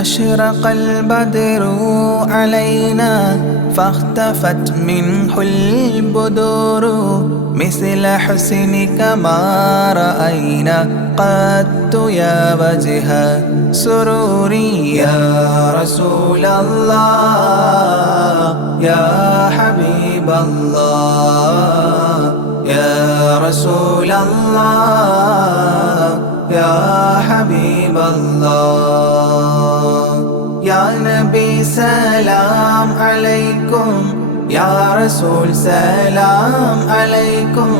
أشرق البدر علينا فاختفت منه البدور مثل حسنك ما رأينا قط يا وجه سروري يا رسول الله يا حبيب الله يا رسول الله يا حبيب الله يا نبي سلام عليكم يا رسول سلام عليكم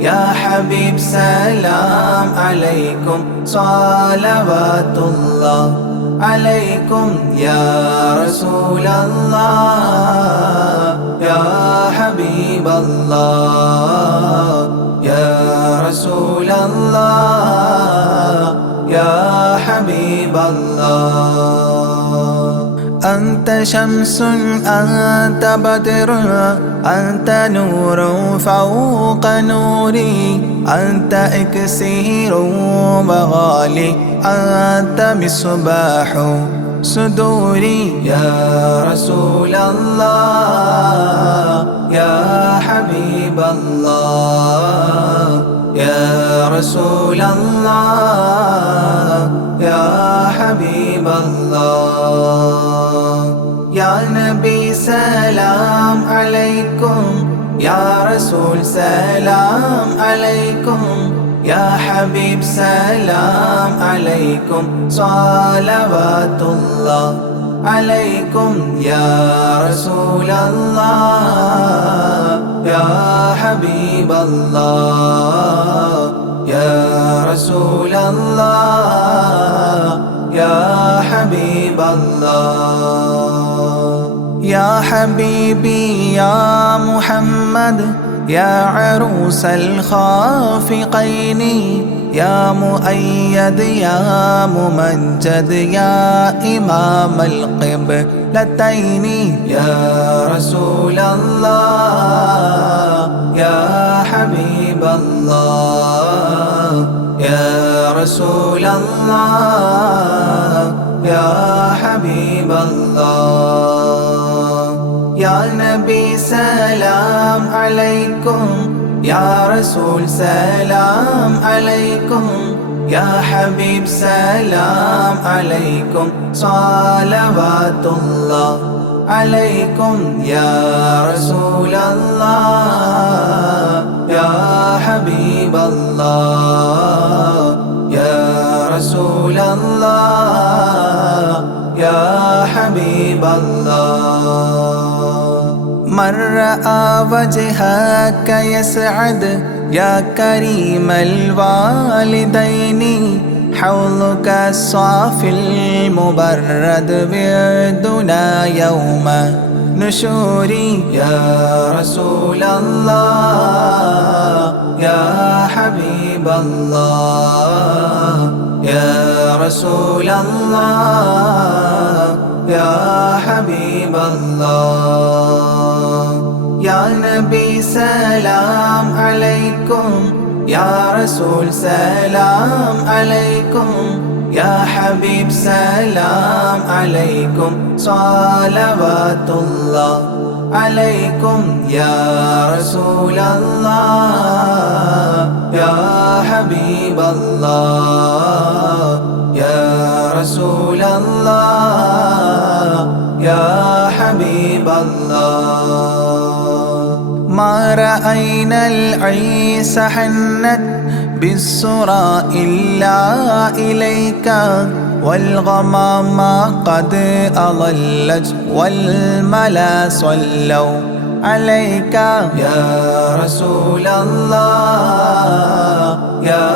يا حبيب سلام عليكم صلوات الله عليكم يا رسول الله يا حبيب الله يا رسول الله يا حبيب الله أنت شمس أنت بدر أنت نور فوق نوري أنت إكسير وغالي أنت مصباح صدوري يا رسول الله يا حبيب الله يا رسول الله يا حبيب الله يا نبي سلام عليكم يا رسول سلام عليكم يا حبيب سلام عليكم صلوات الله عليكم يا رسول الله يا حبيب الله يا رسول الله يا حبيب الله يا حبيبي يا محمد يا عروس الخافقين يا مؤيد يا ممجد يا إمام القبلتين يا رسول الله يا حبيب الله يا رسول الله يا حبيب الله يا نبي سلام عليكم يا رسول سلام عليكم يا حبيب سلام عليكم صلوات الله عليكم يا رسول الله يا حبيب الله يا رسول الله يا حبيب الله من رأى وجهك يسعد يا كريم الوالدين حوضك الصافي المبرد بردنا يوم نشوري يا رسول الله يا حبيب الله يا رسول الله يا حبيب الله يا نبي سلام عليكم يا رسول سلام عليكم يا حبيب سلام عليكم صلوات الله عليكم يا رسول الله يا حبيب الله يا رسول الله يا حبيب الله ما رأينا العيس حنت بالسرى إلا إليك والغمام قد أضلت والملا صلوا عليك يا رسول الله يا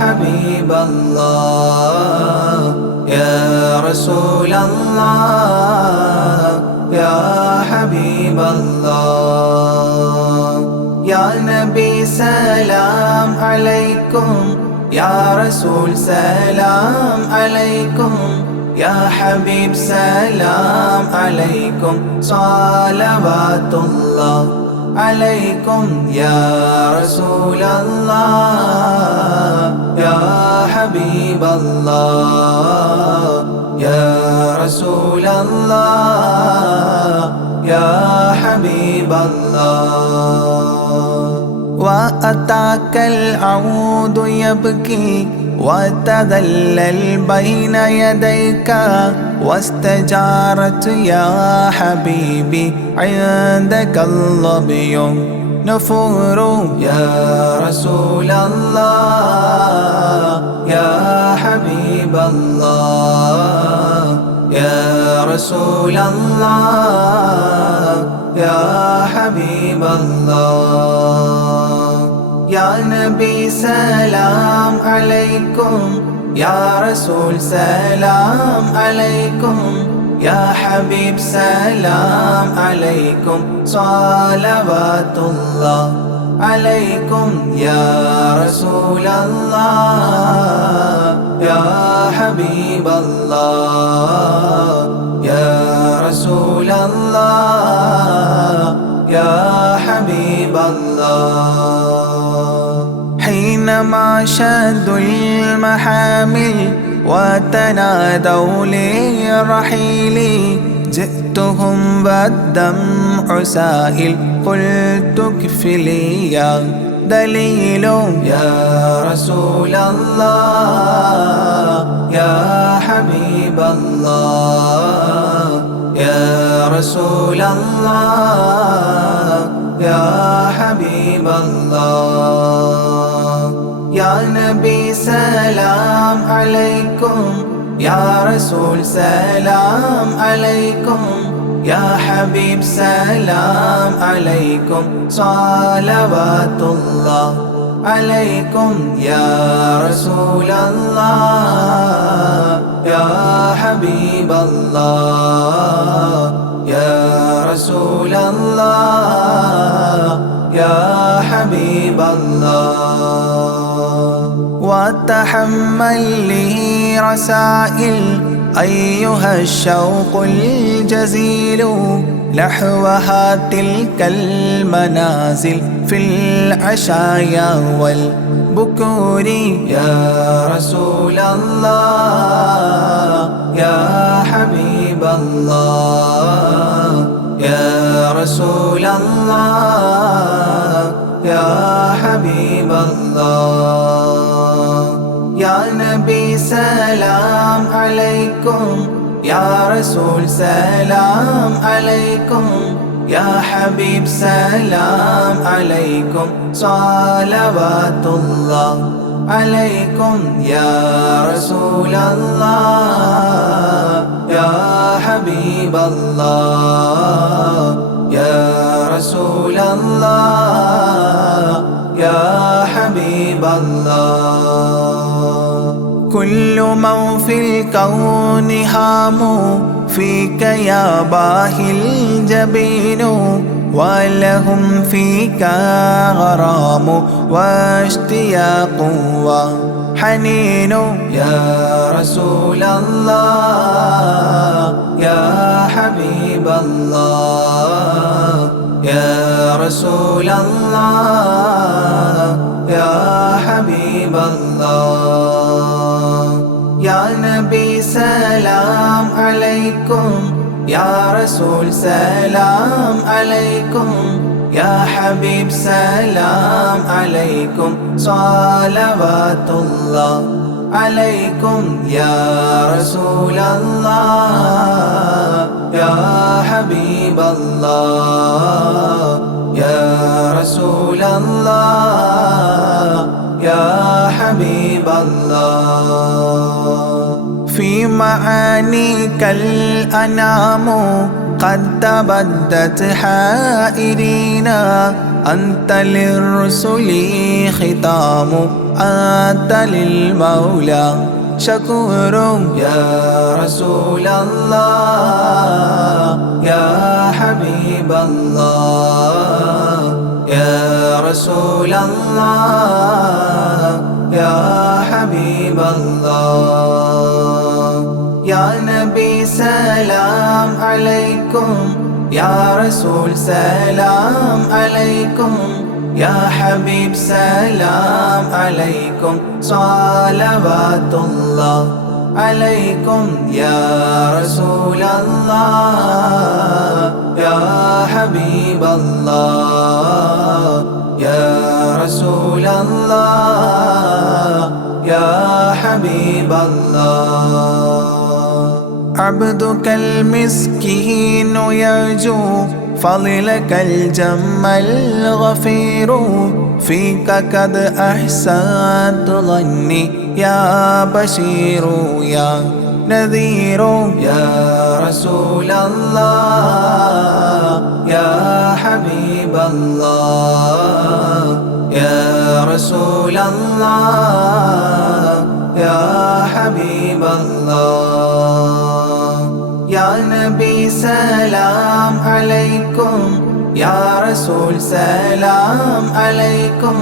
حبيب الله يا رسول الله يا حبيب الله يا نبي سلام عليكم يا رسول سلام عليكم يا حبيب سلام عليكم صلوات الله عليكم يا رسول الله يا حبيب الله يا رسول الله يا حبيب الله وأتاك العود يبكي وتذلل بين يديك واستجارت يا حبيبي عندك الظبي نفور يا رسول الله يا حبيب الله يا رسول الله يا حبيب الله يا نبي سلام عليكم يا رسول سلام عليكم يا حبيب سلام عليكم صلوات الله عليكم يا رسول الله يا حبيب الله يا رسول الله يا حبيب الله حينما شدوا المحامل وتنادوا للرحيل جئتهم والدمع سائل قلت اكفلي يا دليل يا رسول الله يا حبيب الله يا رسول الله يا حبيب الله يا نبي سلام عليكم يا رسول سلام عليكم يا حبيب سلام عليكم صلوات الله عليكم يا رسول الله يا حبيب الله يا رسول الله يا حبيب الله وتحمل لي رسائل أيها الشوق الجزيل نحوها تلك المنازل في العشايا والبكور يا رسول الله يا حبيب الله يا رسول الله يا حبيب الله يا نبي سلام عليكم يا رسول سلام عليكم يا حبيب سلام عليكم صلوات الله عليكم يا رسول الله يا حبيب الله يا رسول الله يا حبيب الله كل من في الكون هام فيك يا باهي الجبين ولهم فيك غرام واشتياق وحنين يا رسول الله يا حبيب الله يا رسول الله يا حبيب الله يا نبي سلام عليكم يا رسول سلام عليكم يا حبيب سلام عليكم صلوات الله عليكم يا رسول الله يا حبيب الله يا رسول الله يا حبيب الله في معانيك الأنام قد تبدت حائرين أنت للرسل ختام أنت للمولى شكور يا رسول الله يا حبيب الله يا رسول الله يا حبيب الله يا نبي سلام عليكم يا رسول سلام عليكم يا حبيب سلام عليكم صلوات الله عليكم يا رسول الله يا حبيب الله يا رسول الله يا حبيب الله عبدك المسكين يرجو فضلك الجم الغفير فيك قد أحسنت ظني يا بشير يا نذير يا رسول الله يا حبيب الله يا رسول الله يا حبيب الله يا نبي سلام عليكم يا رسول سلام عليكم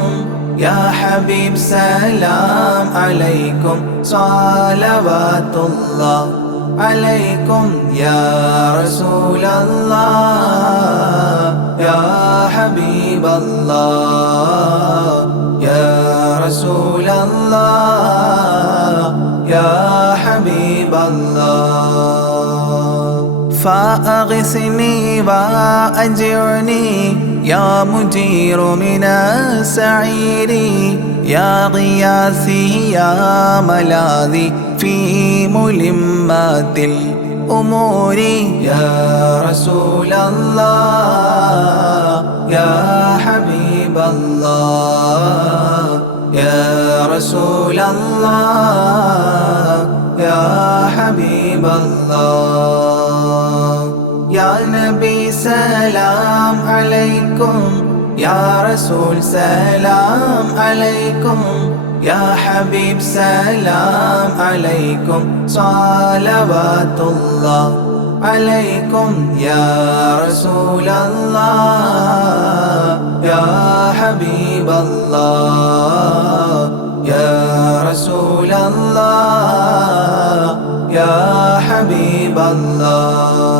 يا حبيب سلام عليكم صلوات الله عليكم يا رسول الله يا حبيب الله يا رسول الله يا حبيب الله فأغثني وأجرني يا مجير من السعير يا غياثي يا ملاذي في ملمات الأمور يا رسول الله يا حبيب الله يا رسول الله يا حبيب الله يا نبي سلام عليكم يا رسول سلام عليكم يا حبيب سلام عليكم صلوات الله عليكم يا رسول الله يا حبيب الله يا رسول الله يا حبيب الله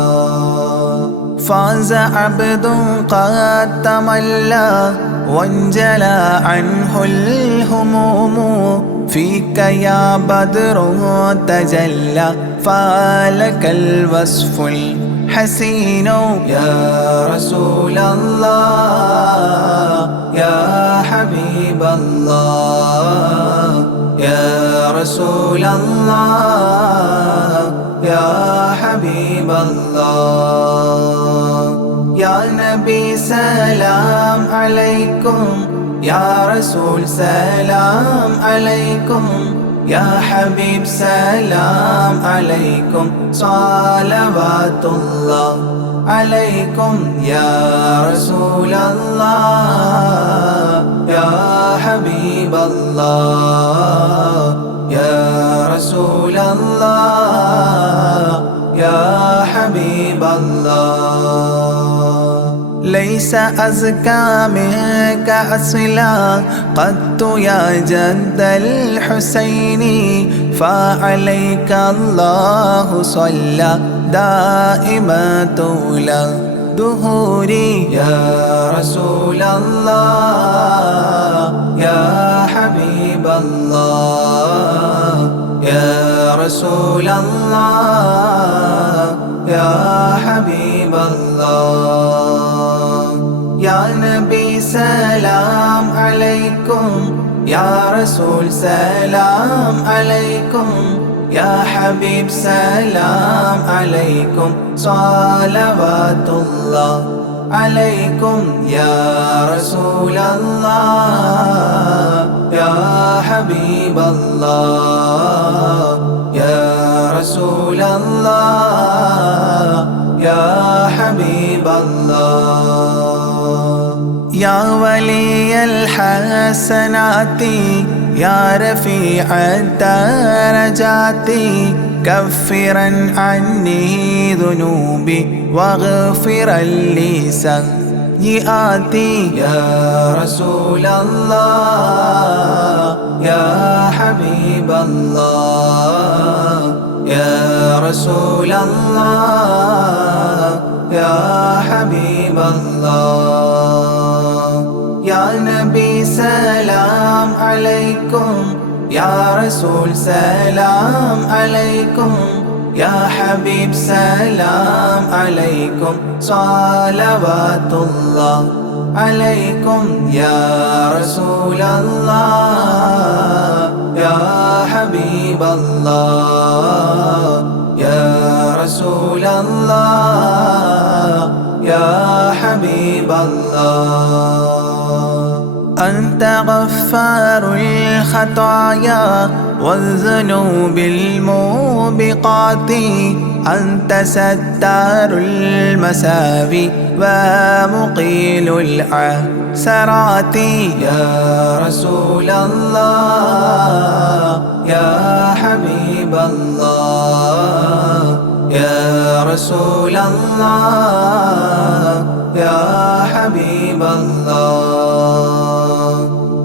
فاز عبد قد تملى وانجلى عنه الهموم فيك يا بدر تجلى فلك الوصف الحسين يا رسول الله يا حبيب الله يا رسول الله يا حبيب الله يا نبي سلام عليكم يا رسول سلام عليكم يا حبيب سلام عليكم صلوات الله عليكم يا رسول الله يا حبيب الله يا رسول الله يا حبيب الله ليس أزكى منك أصلا قدت يا جد الحسين فعليك الله صلى دائما طول دهوري يا رسول الله يا حبيب الله يا رسول الله يا حبيب الله يا نبي سلام عليكم يا رسول سلام عليكم يا حبيب سلام عليكم صلوات الله عليكم يا رسول الله يا حبيب الله يا رسول الله يا حبيب الله يا ولي الحسنات يا رفيع الدرجات كفرا عني ذنوبي واغفرا لي سيئاتي يا رسول الله يا حبيب الله يا رسول الله يا حبيب الله يا نبي سلام عليكم يا رسول سلام عليكم يا حبيب سلام عليكم صلوات الله عليكم يا رسول الله يا حبيب الله يا رسول الله يا حبيب الله أنت غفار الخطايا والذنوب الموبقات أنت ستار المساوي ومقيل العثرات يا رسول الله يا حبيب الله يا رسول الله يا حبيب الله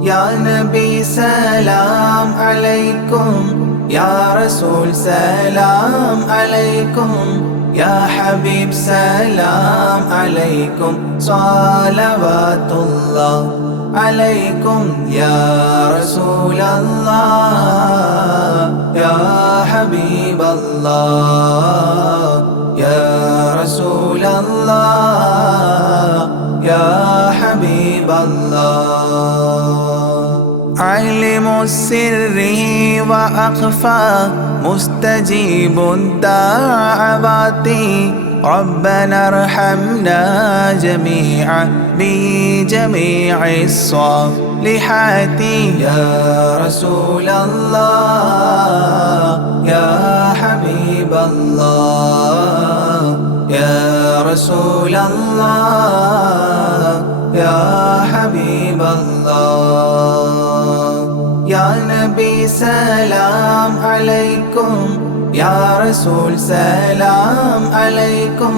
يا نبي سلام عليكم يا رسول سلام عليكم يا حبيب سلام عليكم صلوات الله عليكم يا رسول الله يا حبيب الله يا رسول الله يا حبيب الله علم السر وأخفى مستجيب الدعوات ربنا ارحمنا جميعا بجميع الصالحات يا رسول الله يا حبيب الله يا رسول الله يا حبيب الله يا نبي سلام عليكم يا رسول سلام عليكم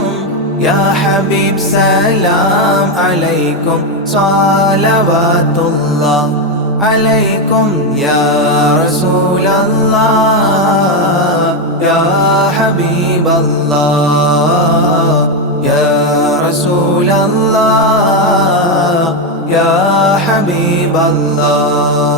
يا حبيب سلام عليكم صلوات الله عليكم يا رسول الله يا حبيب الله يا رسول الله يا حبيب الله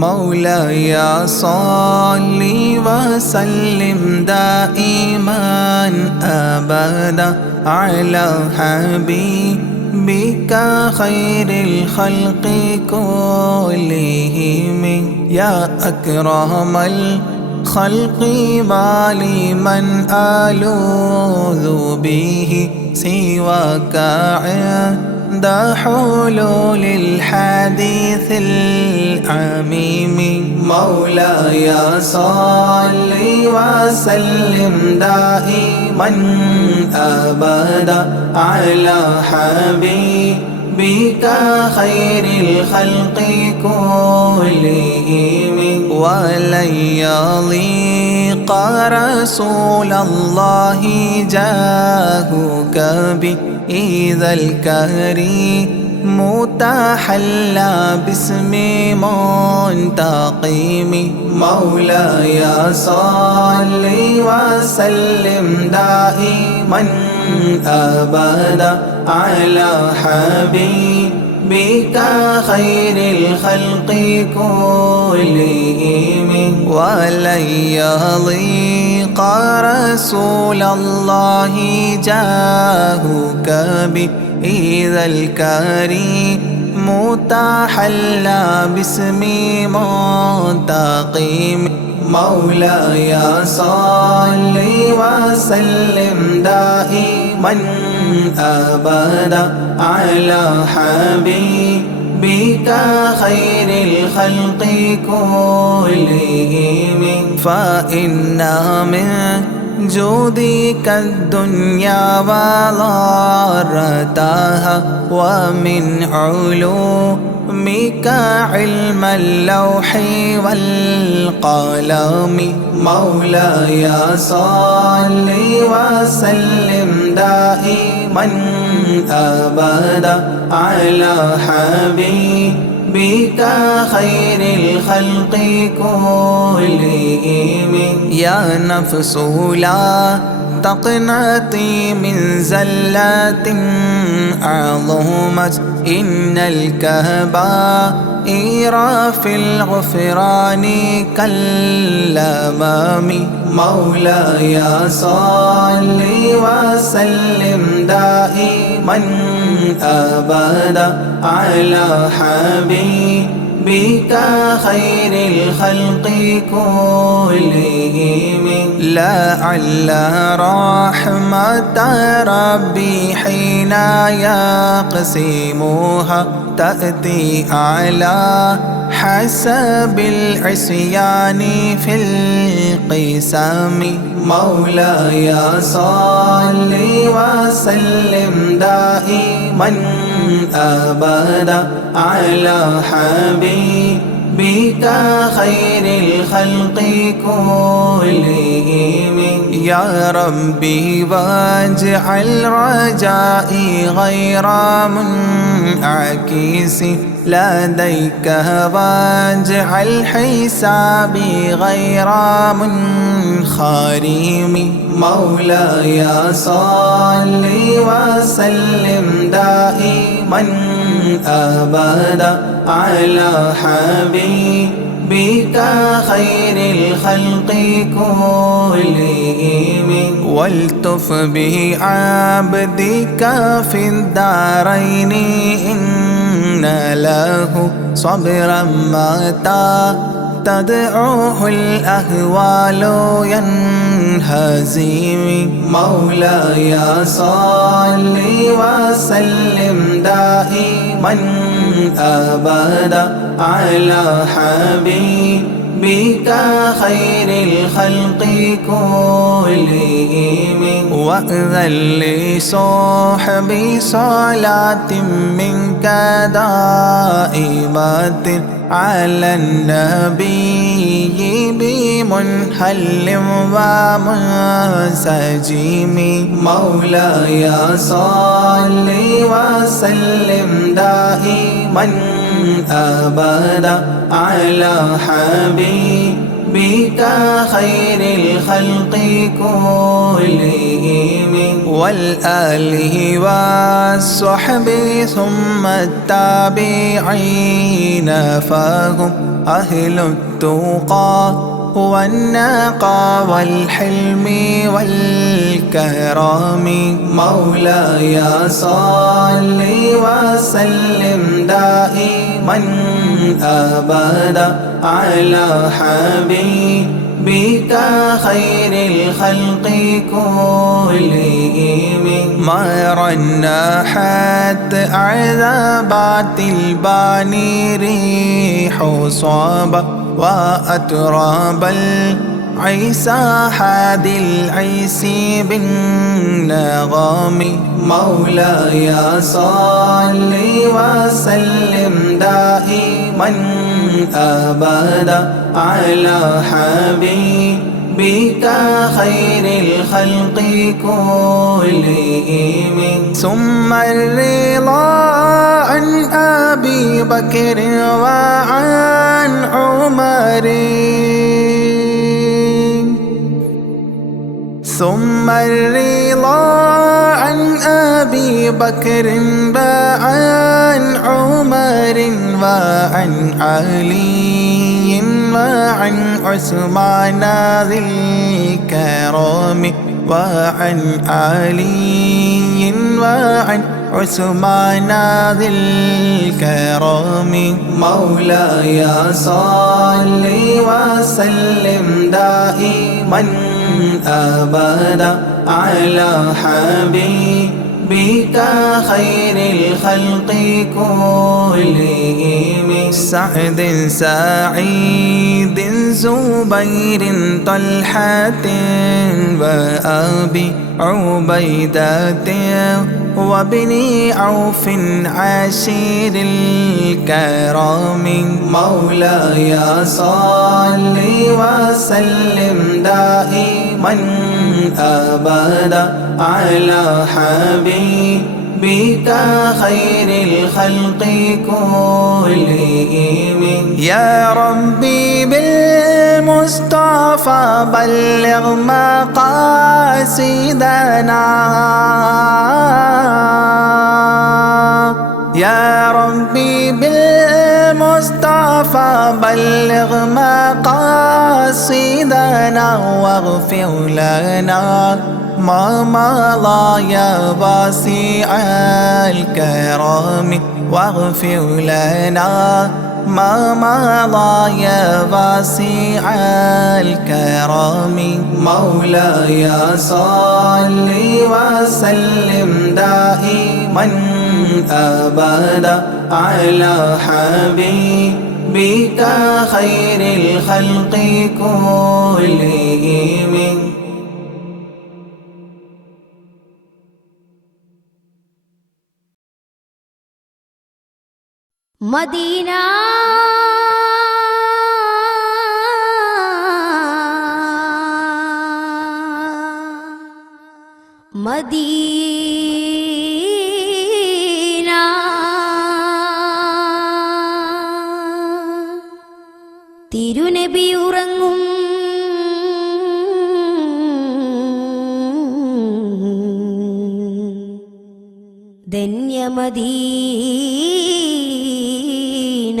مولاي صل وسلم دائما أبدا على حبيبك خير الخلق كلهم يا أكرم الخلق ما لمن ألوذ به سواك عند حلول الحديث العميم مولاي صل وسلم دائما أبدا على حبيبك خير الخلق كلهم ولن يليق رسول الله جاهك بإذا الكريم تحلى باسم منتقم مولاي صل وسلم دائما أبدا على حبيبك خير الخلق كلهم ولن يليق رسول الله جاهك بإذا الكريم تحلى باسم منتقم مولاي صل وسلم دائما أبدا على حبيبك خير الخلق كلهم فإن من جودك الدنيا وضارتها ومن علومك علم اللوح والقلم مولاي صل وسلم دائما أبدا على حبيبك خير الخلق كلهم يا نفس لا تقنطي من زلة عظمت إن الكبائر في الغفران كالأمام مولاي صل وسلم دائما أبدا على حبيبك خير الخلق كلهم لعل رحمة ربي حين يقسمها تأتي على حسب العصيان في القسم مولاي صل وسلم دائما أبدا على حبيبك خير الخلق كلهم يا ربي واجعل رجائي غير منعكس لديك واجعل حسابي غير منخرم مولاي صل وسلم دائما أبدا على حبيبك خير الخلق كلهم والتف به عبدك في الدارين إن له صبرا متى تدعوه الأهوال ينهزم مولاي صل وسلم دائما أبدا على حبيبك خير الخلق كلهم وأذن لصحبي صلاة منك دائمة على النبي بمنحل ومنسجم مولاي صل وسلم دائما أبدا على حبيبك خير الخلق كلهم والآله والصحب ثم التابعين فهم أهل التقى والنقى والحلم والكرم مولاي صل وسلم دائما أبدا على حبيبك خير الخلق كلهم ما رنحت عذابات الباني ريح صابا وأتراب العيسى حاد العيس بالنغم مولاي صل وسلم دائما أبدا على حبيبك خير الخلق كلهم ثم الرضا عن أبي بكر وعن عمر ثم الرضا عن أبي بكر وعن عمر وعن علي وعن عثمان ذي الكرم وعن علي وعن عثمان ذي الكرم مولاي صل وسلم دائما أبدا على حبيبك خير الخلق كلهم سعد سعيد زبير طلحة وأبي عبيدة وابن عوف عشير الكرام مولاي صل وسلم دائما أبدا على حبيبك خير الخلق كلهم يا ربي بالمصطفى بلغ مقاصدنا يا ربي بالمصطفى بلغ مقاصدنا واغفر لنا ما مضى يا واسع الكرم واغفر لنا ما مضى يا واسع الكرم مولاي صل وسلم دائما أبدا على حبيبك خير الخلق كلهم مدينة مدينة തിരുനബി ഉറങ്ങും ധന്യമദീന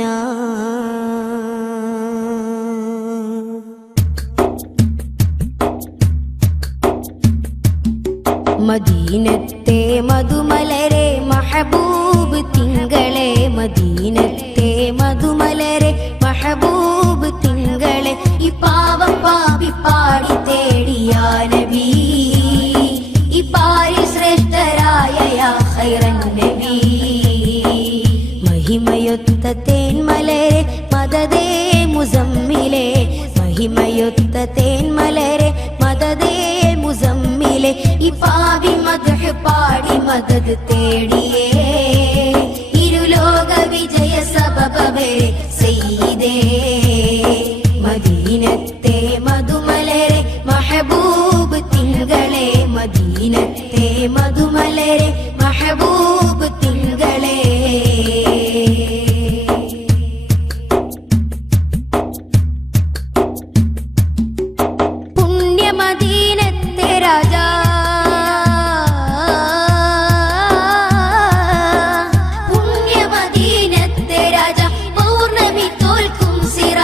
മദീനത്തെ മധുമലരെ മഹബൂബ് തിങ്കളെ മദീനത്തെ മധുമലരെ മഹബൂബ് തിങ്കളെ ഈ പാവം പാപി പാടി തേടിയ നബി ഈ പാരി ശ്രേഷ്ഠരായ യാ ഖൈറൻ നബി മഹിമയൊത്ത തേന്മലരെ മദദേ മുസമ്മിലെ മഹിമയൊത്ത തേന്മലരെ മദദേ മുസമ്മിലെ ഈ പാവി മദ്ഹ് പാടി മദദ് തേടിയേ ഇരുലോക വിജയ സബബേ സയ്യിദേ മദീനത്തെ മധുമലരെ മഹബൂബ് തിങ്കളെ മദീനത്തെ മധുമലരെ മഹബൂബ് തിങ്കളെ പുണ്യമദീനത്തെ രാജാ പുണ്യമദീനത്തെ രാജാ പൗർണമി തോൽക്കും സിറ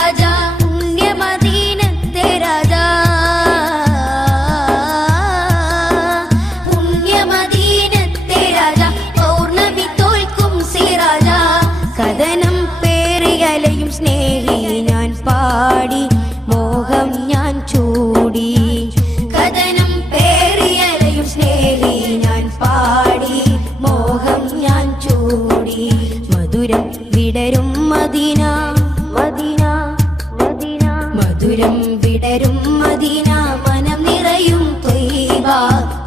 മധുരം വിടരും മദീന മനം നിറയും ത്വയ്ബ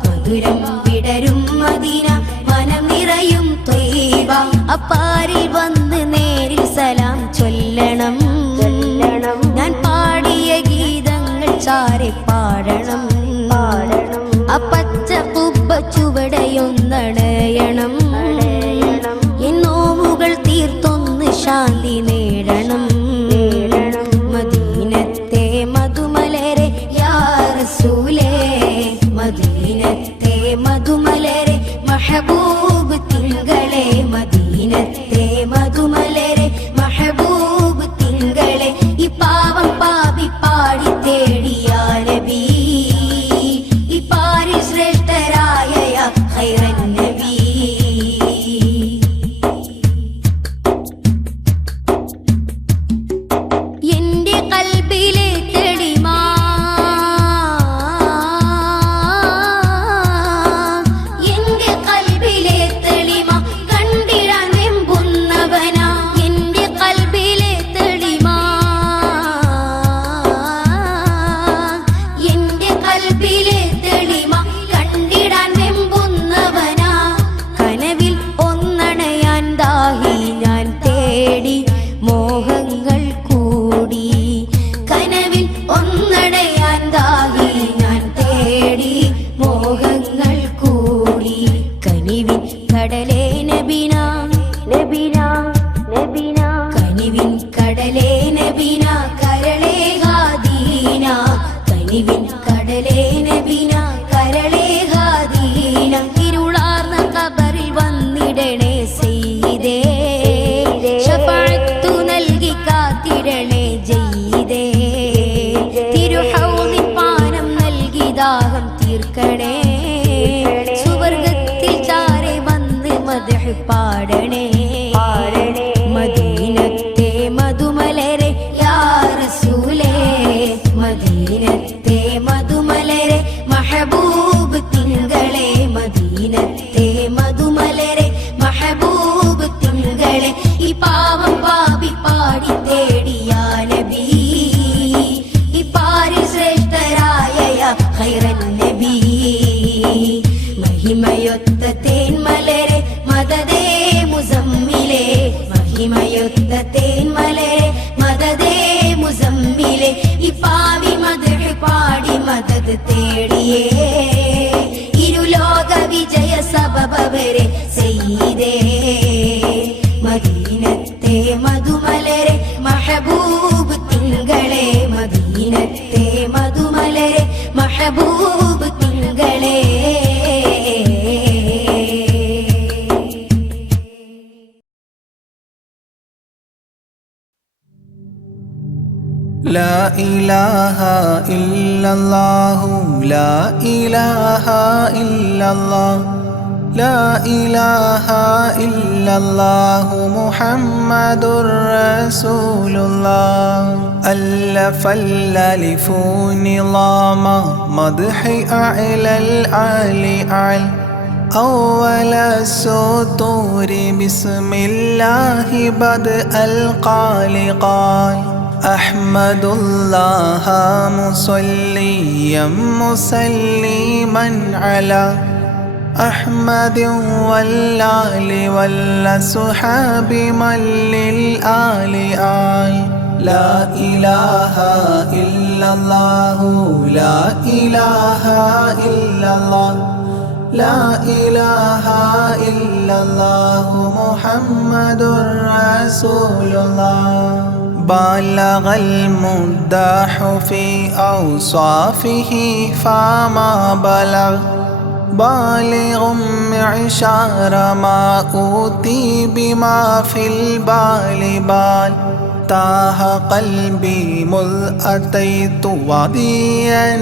മധുരം വിടരും മദീന മനം നിറയും ത്വയ്ബ അപ്പാരിൽ വന്ന് നേരിൽ സലാം ചൊല്ലണം ഞാൻ പാടിയ ഗീതങ്ങൾ ചാരെ പാടണം അപ്പച്ച കുബ്ബ ചുവടയൊന്നണയണം എന്നോവുകൾ തീർത്തൊന്ന് ശാന്തി നേടണം മദീനത്തെ മധുമലരെ യാ റസൂലേ മദീനത്തെ മധുമലരെ മഹബൂബ് തിങ്കളെ മദീനത്തെ മധുമലരെ മഹബൂബ് തിങ്കളെ ഈ പാവം പാപി പാടി തേടിയ നബി ഈ പാരിൽ ശ്രേഷ്ഠരായ ഖൈറൻ നബി എന്റെ കൽബിലെ തെളിമാ എന്റെ കൽബിലെ തെളിമ കണ്ടിടാൻ വെമ്പുന്നവനാ എന്റെ കൽബിലെ തെളിമാ എന്റെ കൽബിലെ തെളിമ കണ്ടിടാൻ വെമ്പുന്നവനാ കനവിൽ ഒന്നണയാൻ ദാഹി ഞാൻ തേടി മോഹങ്ങൾ കൂടി കനവിൽ ഒന്നണയാൻ ദാഹി ഞാൻ തേടി മോഹങ്ങൾ കൂടി കനിവിൻ കടലേ നബിന നബിന നബിന കനിവിൻ കടലേ നബിന കരളേ ഹാദീന കനിവിൻ കടലേ നബിന കരളേ ഹാദീന ഇരുളാർന്ന ഖബറിൽ വന്നിടണേ സയ്യിദേ ശഫാഅത്തു നൽകി കാത്തിടണേ ജയ്യിദേ തിരുഹൗദിൽ പാനം നൽകി ദാഹം തീർക്കണേ സുവർഗത്തിൽ ചാരെ വന്ന് മദ്ഹ് പാടണേ മദീനത്തെ മധുമലരെ യാ റസൂലേ മദീനത്തെ മധുമലരെ മഹബൂബ് തിങ്കളെ മദീനത്തെ മധുമലരെ മഹബൂബ് തിങ്കളെ ഈ പാവം പാപി പാടി തേടിയ നബി ഈ പാരിൽ ശ്രേഷ്ഠരായ ഖൈറൻ നബി മഹിമയൊത്ത തേന്മലരെ മദദേ മുസമ്മിലെ മഹിമയൊത്ത തേന്മലരെ മദദേ മുസമ്മിലെ ഈ പാവി മദ്ഹ് പാടി മദദ് തേടിയേ ഇരുലോക വിജയ സബബവരെ സയ്യിദേ മദീനത്തെ മധുമലരെ മഹബൂബ് തിങ്കളെ മദീനത്തെ മധുമലരെ മഹബൂബ് തിങ്കളെ لا إله إلا الله لا إله إلا الله لا إله إلا الله محمد رسول الله ألف الألف نظام مدح أعلى العالي أعلى أول السطور بسم الله بدء القال قال أحمد الله مصليا مسلما على أحمد والآل والصحاب من للآل آل لا إله إلا الله لا إله إلا الله لا إله إلا الله محمد رسول الله بلغ المداح في أوصافه فما بلغ بالغ معشار ما أوتي بما في البال بال تاه قلبي مذ أتيت واديا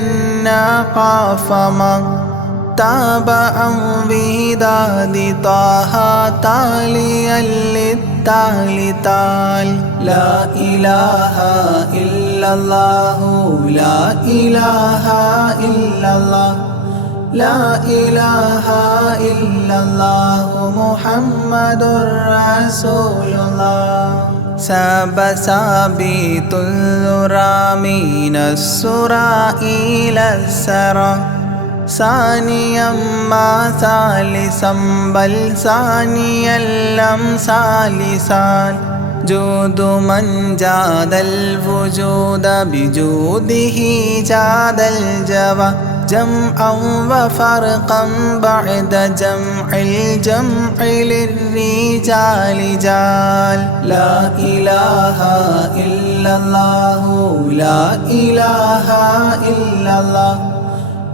قاف ما تابعا بهداد طه تاليا للتالي تال لا إله إلا الله لا إله إلا الله لا إله إلا الله محمد رسول الله ساب سابيت الذرى من السرى إلى السرى ثانيا ما ثالثا بل ثانيا لم ثالثا جود من جاد الوجود بجوده جاد الجوى جمعا وفرقا بعد جمع الجمع للرجال جال لا إله إلا الله لا إله إلا الله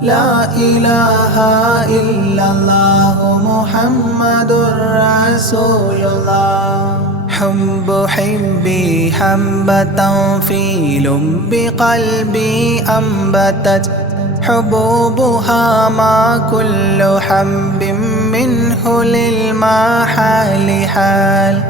لا إله إلا الله محمد رسول الله حب حبي حبة في لب قلبي أنبتت حبوبها ما كل حب منه للمحال حال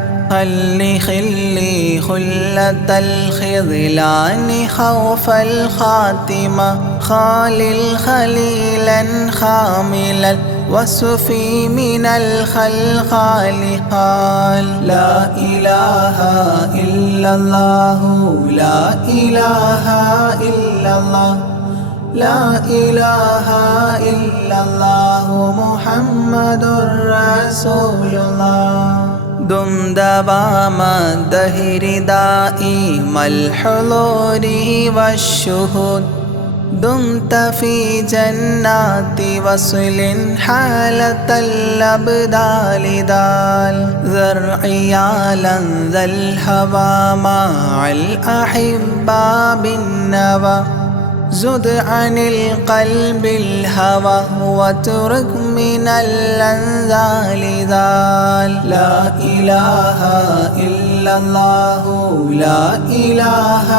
خلي خلة الخذلان خوف الخاتمة خالل خليلا خاملا وصفي من الخلقال قال لا إله إلا الله لا إله إلا الله لا إله إلا الله محمد رسول الله دم دوام الدهر دائم الحضور والشهود دمت في جنات وصل حالة الأبدال دال ذرعيالا ذا الهوى مع الأحبة بالنوى زد عن القلب الهوى واترك من الأنذال ذال لا إله إلا الله لا إله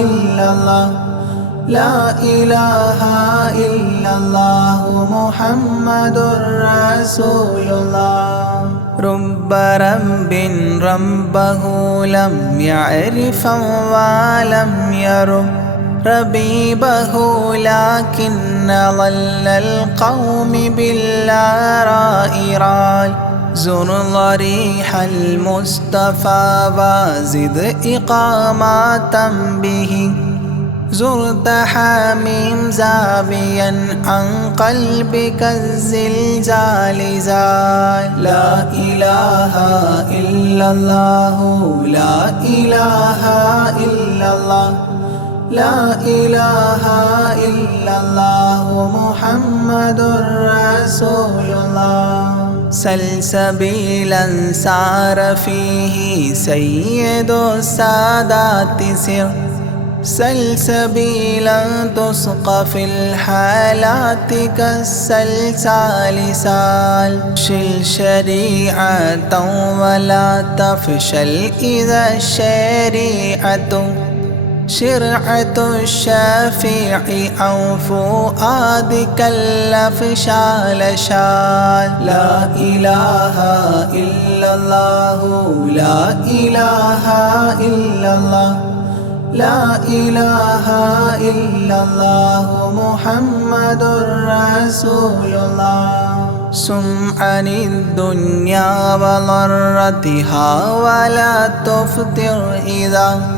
إلا الله لا إله إلا الله محمد رسول الله رب ربه لم يعرف ولم يرب ربيبه لكن ظل القوم بالآراء رال زر ضريح المصطفى وزد إقامة به زرت حميم زاويا عن قلبك الزلزال زال لا إله إلا الله لا إله إلا الله لا إله إلا الله محمد رسول الله سلسبيلا سار فيه سيد السادات سر سلسبيلا تسقى في الحالات كالسلسال سال شل شريعة ولا تفشل إذا الشريعة شرعة الشافع أو فؤادك الأفشال شال لا إله إلا الله لا إله إلا الله لا إله إلا الله محمد رسول الله سم عن الدنيا وضرتها ولا تفطر إذا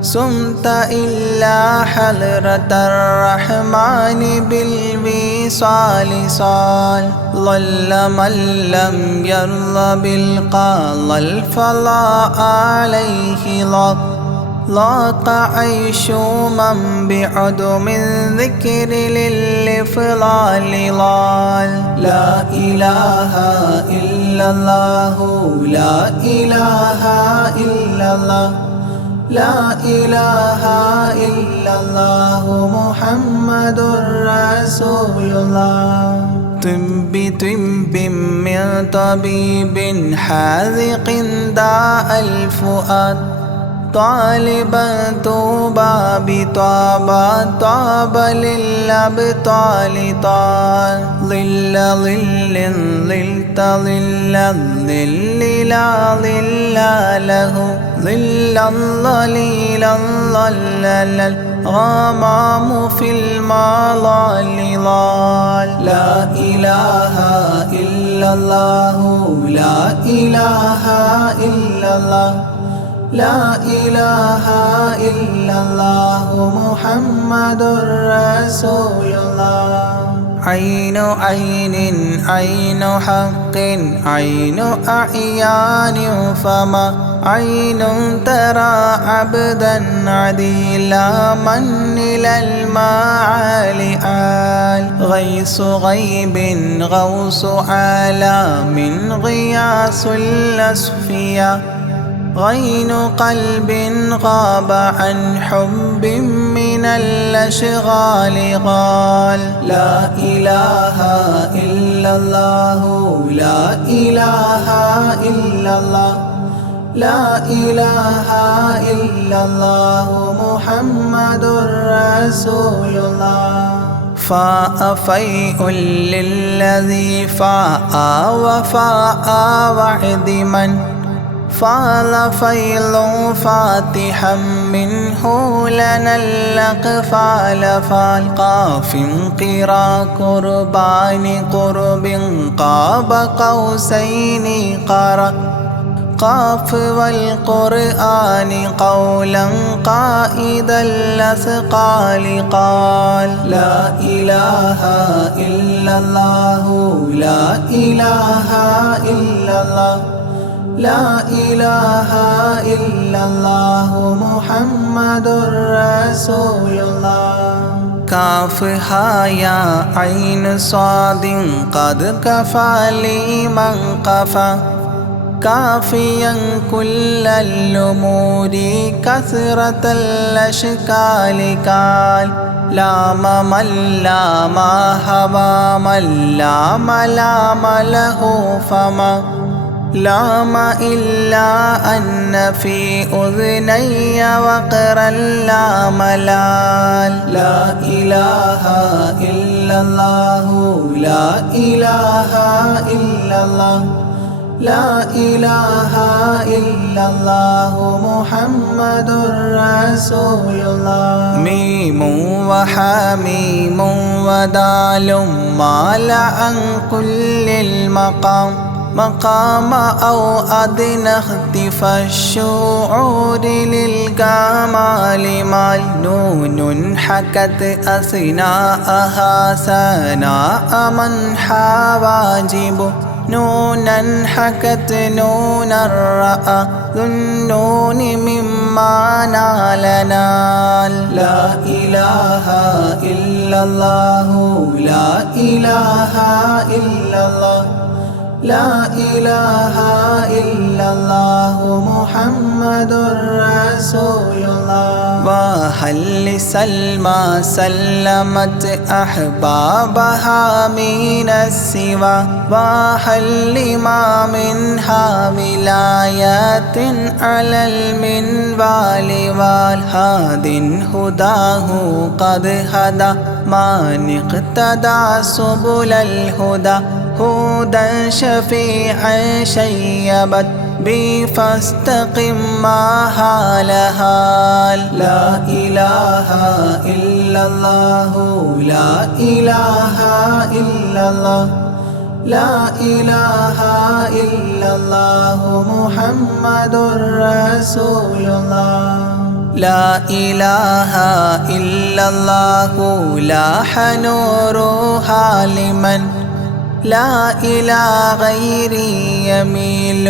سمت إلا حضرة الرحمن بالوصال صال ظل من لم يرض بالقضاء الفضاء عليه ضاق عيش من بعدم الذكر للإفضال ضال لا إله إلا الله لا إله إلا الله لا إله إلا الله محمد رسول الله طب من طبيب حاذق داء الفؤاد طالبا طوبى بطابى طاب للأبطال طال ظل ظلت ظل الظل لا ظل له ظلا ظليلا ظلل الغمام في المظال ضال لا إله إلا الله لا إله إلا الله لا إله إلا الله محمد رسول الله عين عين عين حق عين أعيان فما عين ترى عبدا عديلا من إلى المعالي آل غيث غيب غوث عالم غياث الأصفياء غين قلب غاب عن حب من الأشغال قال لا إله إلا الله لا إله إلا الله لا إله إلا الله محمد رسول الله فاء فيء للذي فاء وفاء وعد من فال فيل فاتحا منه لنا الأقفال فالقاف قرا قربان قرب قاب قوسين قرا قاف والقرآن قولا قائد الأثقال قال لا إله إلا الله لا إله إلا الله لا إله إلا الله محمد رسول الله كاف يا عين صاد قد كفى لي من قفى كافيا كل الأمور كثرة الأشكال قال لام من لام هوى من لام لام له فما لام إلا أن في أذني وقرا لا ملال لا إله إلا الله لا إله إلا الله لا إله إلا الله محمد رسول الله ميم وحميم ودال مال عن كل المقام مقام أو أدنى اختفى الشعور للكمال مال نون حكت أثناءها ثناء من حواجب نونا حكت نونا رأى ذو النون مما نال نال لا إله إلا الله لا إله إلا الله لا إله إلا الله محمد رسول الله وهل سلمى سلمت أحبابها من السوى وهل لما منها ولايات على المنوال والهاد هداه قد هدى من اقتدى سبل الهدى هدى شفيعا شيبت بي فاستقم ما هالها لا إله إلا الله لا إله إلا الله لا إله إلا الله محمد رسول الله لا إله إلا الله لاح نورها لمن لا إلى غيري يميل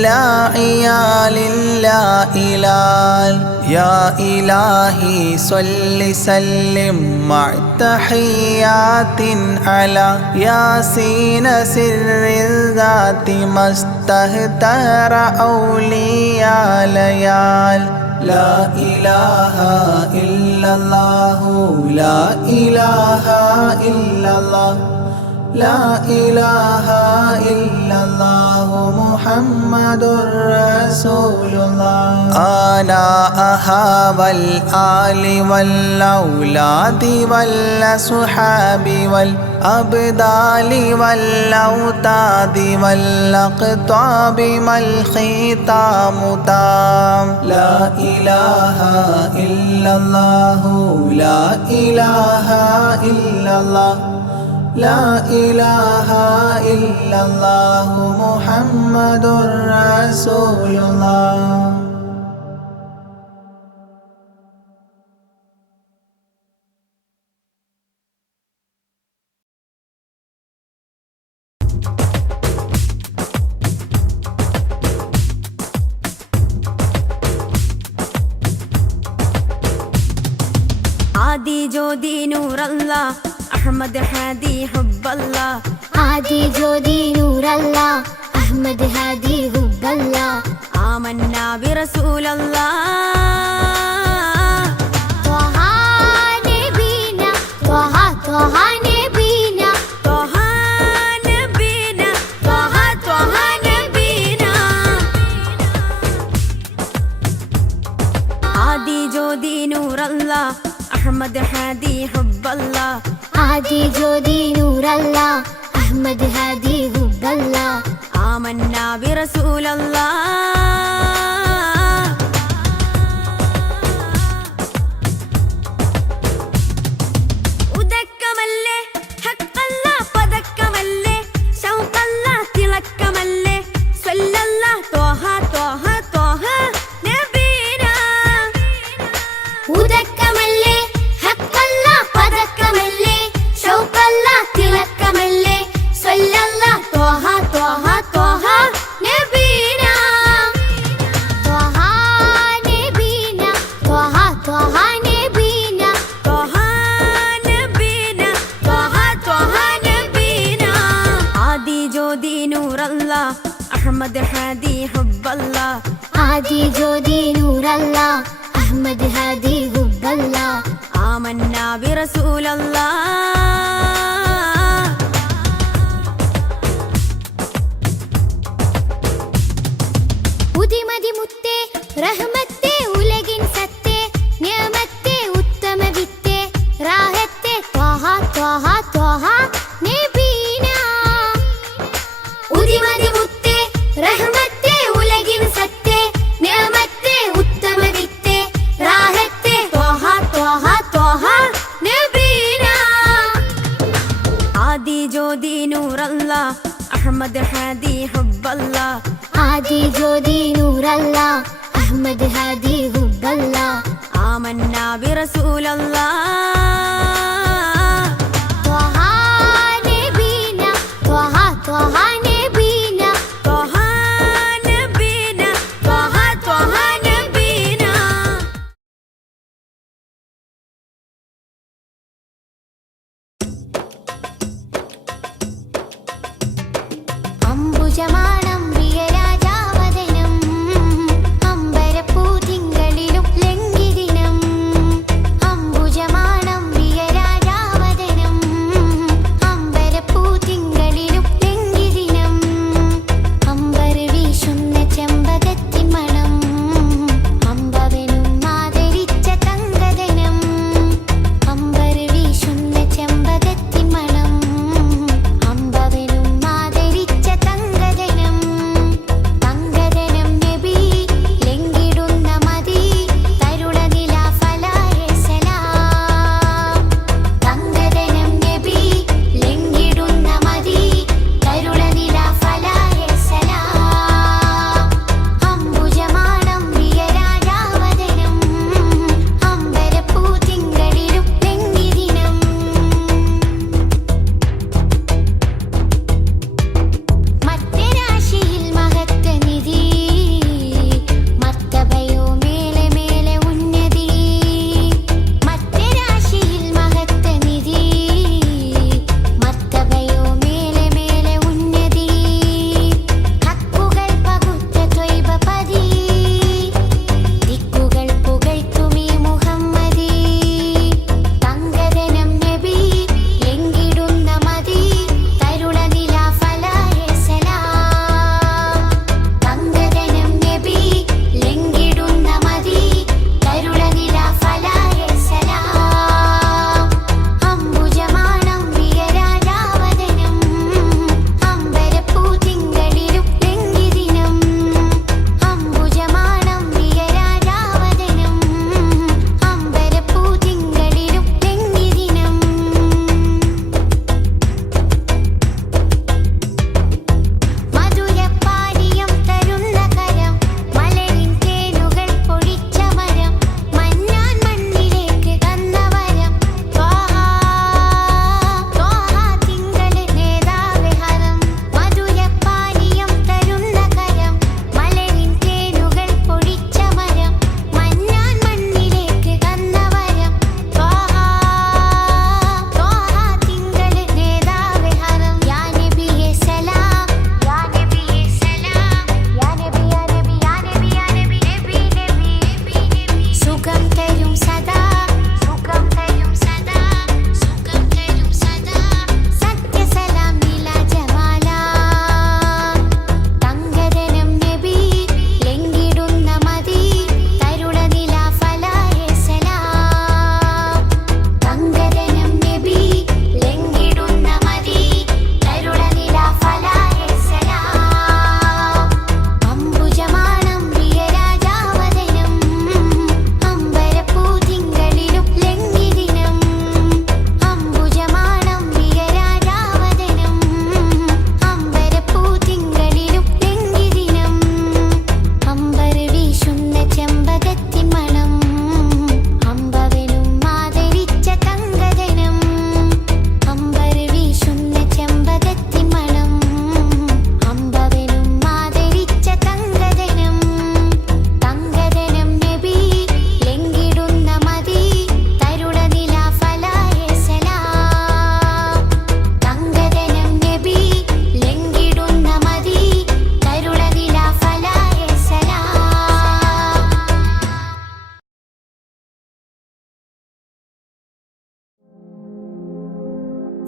لا عيال لا إلال يا إلهي صل سلم مع تحيات على ياسين سر الذات ما استهتر أولياء ليال لا إله إلا الله لا إله إلا الله لا إله إلا الله محمد رسول الله أنا أهاب الآل والأولاد والأصحاب والأبدال والأوتاد والأقطاب ما الختام تام لا إله إلا الله لا إله إلا الله لا إله إلا الله محمد رسول الله ജ്യോതി നൂറല്ല അഹമ്മദ് ഹാദി ഹുബ്ബല്ല ആദി ജ്യോതി നൂറല്ല അഹമ്മദ് ഹാദി ഹുബ്ബല്ല ആമന്നാ ബിറസൂലല്ലാ ത്വഹ നബീന ത്വഹ ത്വഹ നബീന ത്വഹ നബീന ത്വഹ ത്വഹ നബീന ആദി ജ്യോതി നൂറല്ല അഹമ്മദ് ഹാദി ഹുബ്ബല്ല ആദി ജ്യോതി നൂറല്ല അഹമ്മദ് ഹാദി ഹുബ്ബല്ല ആമന്നാ ബിറസൂലല്ലാ ഉദക്കമല്ലേ ഹഖല്ല പദക്കമല്ലേ ശൗഖല്ല തിളക്കമല്ലേ സ്വല്ലല്ലാ ത്വഹ ത്വഹ ത്വഹ നബീന ഉദക്കമല്ലേ ഹഖല്ല പദക്കമല്ലേ ശൗഖല്ല തിളക്കമല്ലേ സ്വല്ലല്ലാ ത്വഹ ത്വഹ ത്വഹ നബീന ത്വഹ നബീന ത്വഹ ത്വഹ നബീന ത്വഹ നബീന ത്വഹ ത്വഹ നബീന ആദി ജ്യോതി നൂറല്ല അഹമ്മദ് ഹാദി ഹുബ്ബല്ല ആദി ജ്യോതി നൂറല്ല അഹമ്മദ് ഹാദി ഹുബ്ബല്ല ആമന്നാ ബിറസൂലല്ലാ ഉദിമതി മുത്തേ റഹ്മത്തേ ഉലകിൻ സത്തേ നിയമത്തേ ഉത്തമ വിത്തേ റാഹത്തേ ത്വഹ ത്വഹ ത്വഹ നബീന ഉദിമതി മുത്തേ റഹ്മത്തേ ഉലകിൻ സത്തേ നിയമത്തേ ഉത്തമ വിത്തേ റാഹത്തേ ത്വഹ ത്വഹ ത്വഹ നബീന ആദി ജ്യോതി നൂറല്ല അഹമ്മദ് ഹാദി ഹുബ്ബല്ല ആദി ജ്യോതി നൂറല്ല അഹമ്മദ് ഹാദി ഹുബ്ബല്ല ആമന്നാ ബിറസൂലല്ലാ ത്വഹ നബീന ത്വഹ ത്വഹ നബീന ത്വഹ നബീന ത്വഹ ത്വഹ നബീന അംബുജമാണം പ്രിയരാജാവദനം അമ്പരപ്പൂ തിങ്കളിലും ലംഘിദിനം അംബുജമാണം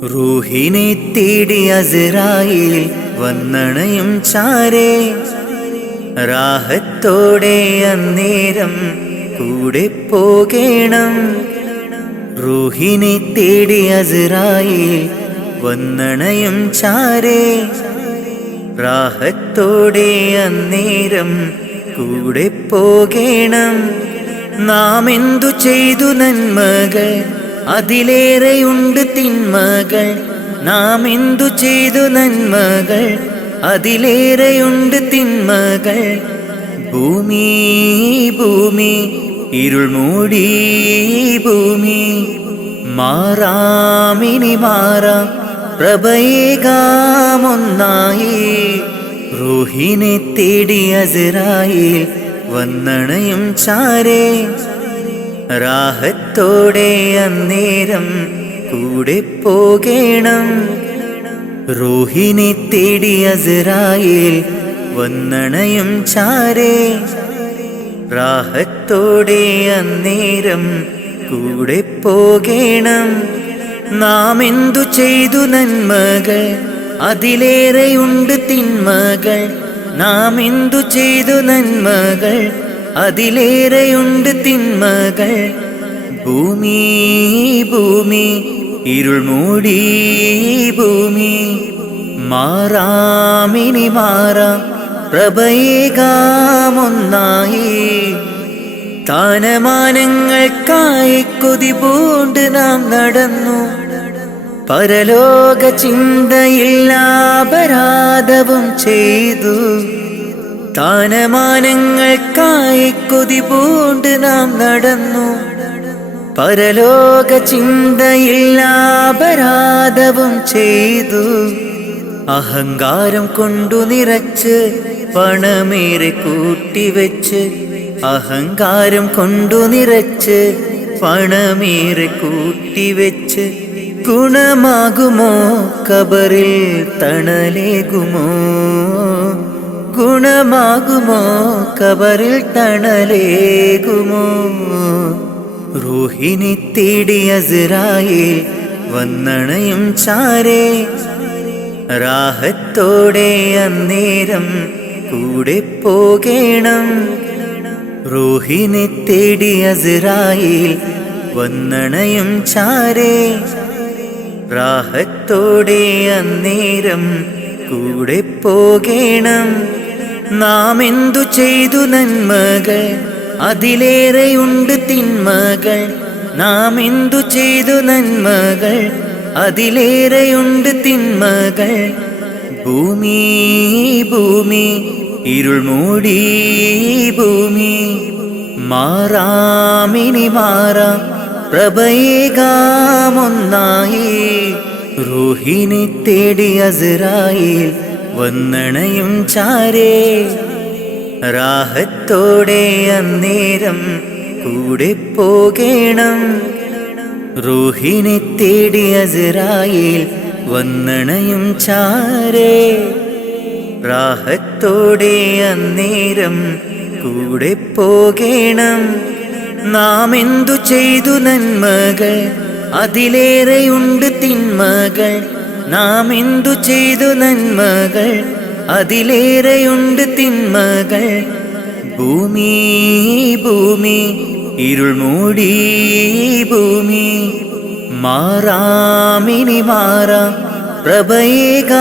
റൂഹിനെ തേടി അസ്രായീൽ വന്നണയും ചാരേ, റാഹത്തോടെ അന്നേരം കൂടെ പോകേണം. റൂഹിനെ തേടി അസ്രായീൽ വന്നണയും ചാരേ, റാഹത്തോടെ അന്നേരം കൂടെ പോകേണം. നാം എന്തു ചെയ്തു നന്മകൾ, അതിലേറെയുണ്ട് തിന്മകൾ. നാം എന്തു ചെയ്തു നന്മകൾ, അതിലേറെയുണ്ട് തിന്മകൾ. ഭൂമി ഭൂമി ഇരുൾ മൂടി ഭൂമി, മാറാമിനി മാറാം പ്രഭയേകാമൊന്നായി. റൂഹിനെ തേടി അസ്രായീൽ വന്നണയും ചാരേ, റാഹത്തോടെ അന്നേരം കൂടെ പോകേണം. റൂഹിനെ തേടി അസ്രായീൽ വന്നണയും ചാരേ, റാഹത്തോടെ അന്നേരം കൂടെ പോകേണം. നാം എന്തു ചെയ്തു നന്മകൾ, അതിലേറെയുണ്ട് തിന്മകൾ. നാം എന്തു ചെയ്തു നന്മകൾ, അതിലേറെയുണ്ട് തിന്മകൾ. ഭൂമി ഭൂമി ഇരുൾ മൂടി ഭൂമി, മാറാമിനി മാറാം പ്രഭയേകാമൊന്നായി. സ്ഥാനമാനങ്ങൾക്കായി കൊതി പൂണ്ട് നാം നടന്നു, പരലോക ചിന്തയില്ല അപരാധവും ചെയ്തു. സ്ഥാനമാനങ്ങൾക്കായി കൊതി പൂണ്ട് നാം നടന്നു, പരലോക ചിന്തയില്ല അപരാധവും ചെയ്തു. അഹങ്കാരം കൊണ്ടു നിറച്ച് പണമേറെ കൂട്ടിവെച്ച്, അഹങ്കാരം കൊണ്ടു നിറച്ച് പണമേറെ കൂട്ടിവെച്ച്, ഗുണമാകുമോ ഖബറിൽ തണലേകുമോ, ഗുണമാകുമോ ഖബറിൽ തണലേകുമോ. റൂഹിനെ തേടി അസ്രായീൽ വന്നണയും ചാരേ, റാഹത്തോടെ അന്നേരം കൂടെ പോകേണം. റൂഹിനെ തേടി അസ്രായീൽ വന്നണയും ചാരേ, റാഹത്തോടെ അന്നേരം കൂടെ പോകേണം. നാം എന്തു ചെയ്തു നന്മകൾ, അതിലേറെയുണ്ട് തിന്മകൾ. നാം എന്തു ചെയ്തു നന്മകൾ, അതിലേറെയുണ്ട് തിന്മകൾ. ഭൂമി ഭൂമി ഇരുൾ മൂടി ഭൂമി, മാറാമിനി മാറാം പ്രഭയേകാമൊന്നായി. റൂഹിനെ തേടി അസ്രായീൽ വന്നണയും ചാരേ, റാഹത്തോടെ അന്നേരം കൂടെ പോകേണം. റൂഹിനെ തേടി അസ്രായീൽ വന്നണയും ചാരേ, റാഹത്തോടെ അന്നേരം കൂടെ പോകേണം. നാം എന്തു ചെയ്തു നന്മകൾ, അതിലേറെയുണ്ട് തിന്മകൾ. നാം എന്തു ചെയ്തു നന്മകൾ, അതിലേറെയുണ്ട് തിന്മകൾ. ഭൂമി ഭൂമി ഇരുൾ മൂടി ഭൂമി, മാറാമിനി മാറാം പ്രഭയേകാമൊന്നായി.